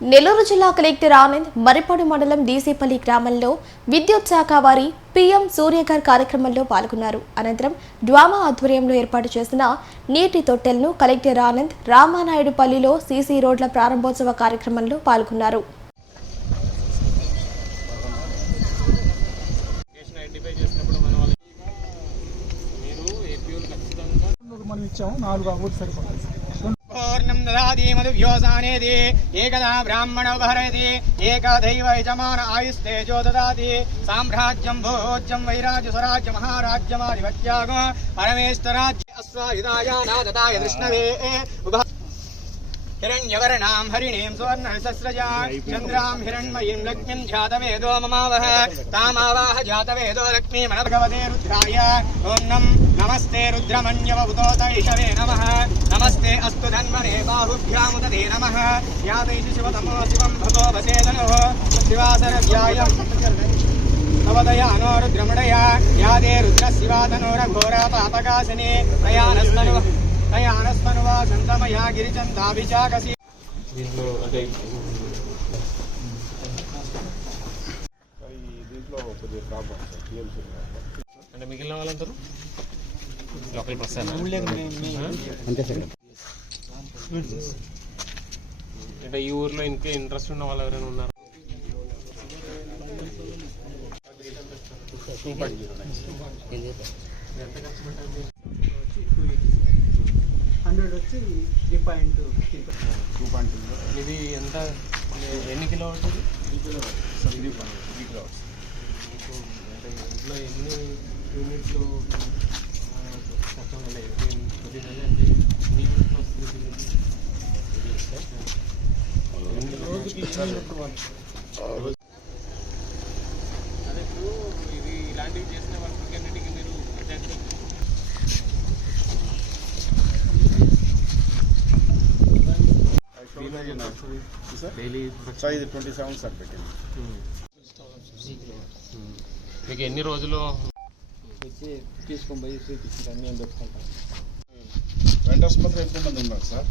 నెల్లూరు జిల్లా కలెక్టర్ ఆనంద్ మరిపాడు మండలం డీసీపల్లి గ్రామంలో విద్యుత్ శాఖ వారి పీఎం సూర్యఘర్ కార్యక్రమంలో పాల్గొన్నారు. అనంతరం డ్వామా ఆధ్వర్యంలో ఏర్పాటు చేసిన నీటి తొట్టెలను కలెక్టర్ ఆనంద్ రామానాయుడుపల్లిలో సీసీ రోడ్ల ప్రారంభోత్సవ కార్యక్రమంలో పాల్గొన్నారు. पूर्णं ददाति मधुव्योसानेति एकदा ब्राह्मणो भरयति एकदैव यजमान आयुस्तेजो ददाति साम्राज्यं भोज्यं वैराज्यस्वराज्य महाराज्यमाधिपत्यागो परमेश्वराज्य अस्वायुधाय नादताय कृष्णवे हिरण्यवर्णां हरिणीं सुवर्णसस्रजा चन्द्रां हिरण्मयीं लक्ष्मीं जातवेदो ममावह तामावाह जातवेदो लक्ष्मीमनभगवते रुद्राय ॐ नमस्ते रुद्रमन्यवभूतैषवे नमः नमस्ते अस्तु धन्वने बाहुभ्यामुदते नमः यादैति शिवतमो शिवं भगो वसेदनुः शिवासरव्यायम् नवदयानो रुद्रमणया यादे रुद्रशिवातनोरघोरा पापकाशिनी तयानस्तनुवा संतमया गिरिचन्दाभिचाकसी దీంట్లో అంటే మిగిలిన వాళ్ళందరూ లోకల్ పర్సన్ అంతే సార్. అంటే ఈ ఊర్లో ఇంకా ఇంట్రెస్ట్ ఉన్న వాళ్ళు ఎవరైనా ఉన్నారు? ఎంత ఖర్చు పెట్టండి? 100 వచ్చి 3.2 ఇది ఎంత ఎన్ని కిలో అవుతుంది? 3 కిలో అంటే ఇంట్లో ఎన్ని యూనిట్లు ప్రతి నెల ఎన్ని యూనిట్లు వస్తుంది? రోజుకి అదే ఇప్పుడు ఇది ఇలాంటివి చేసిన వాళ్ళకి అన్నిటికీ మీరు డైలీ 27 సార్ పెట్టింది. మీకు ఎన్ని రోజులు తీసుకొని పోయి అన్నీ పెట్టుకుంటాం. వెంట ఆసుపత్రి ఎక్కువ మంది ఉన్నారు సార్.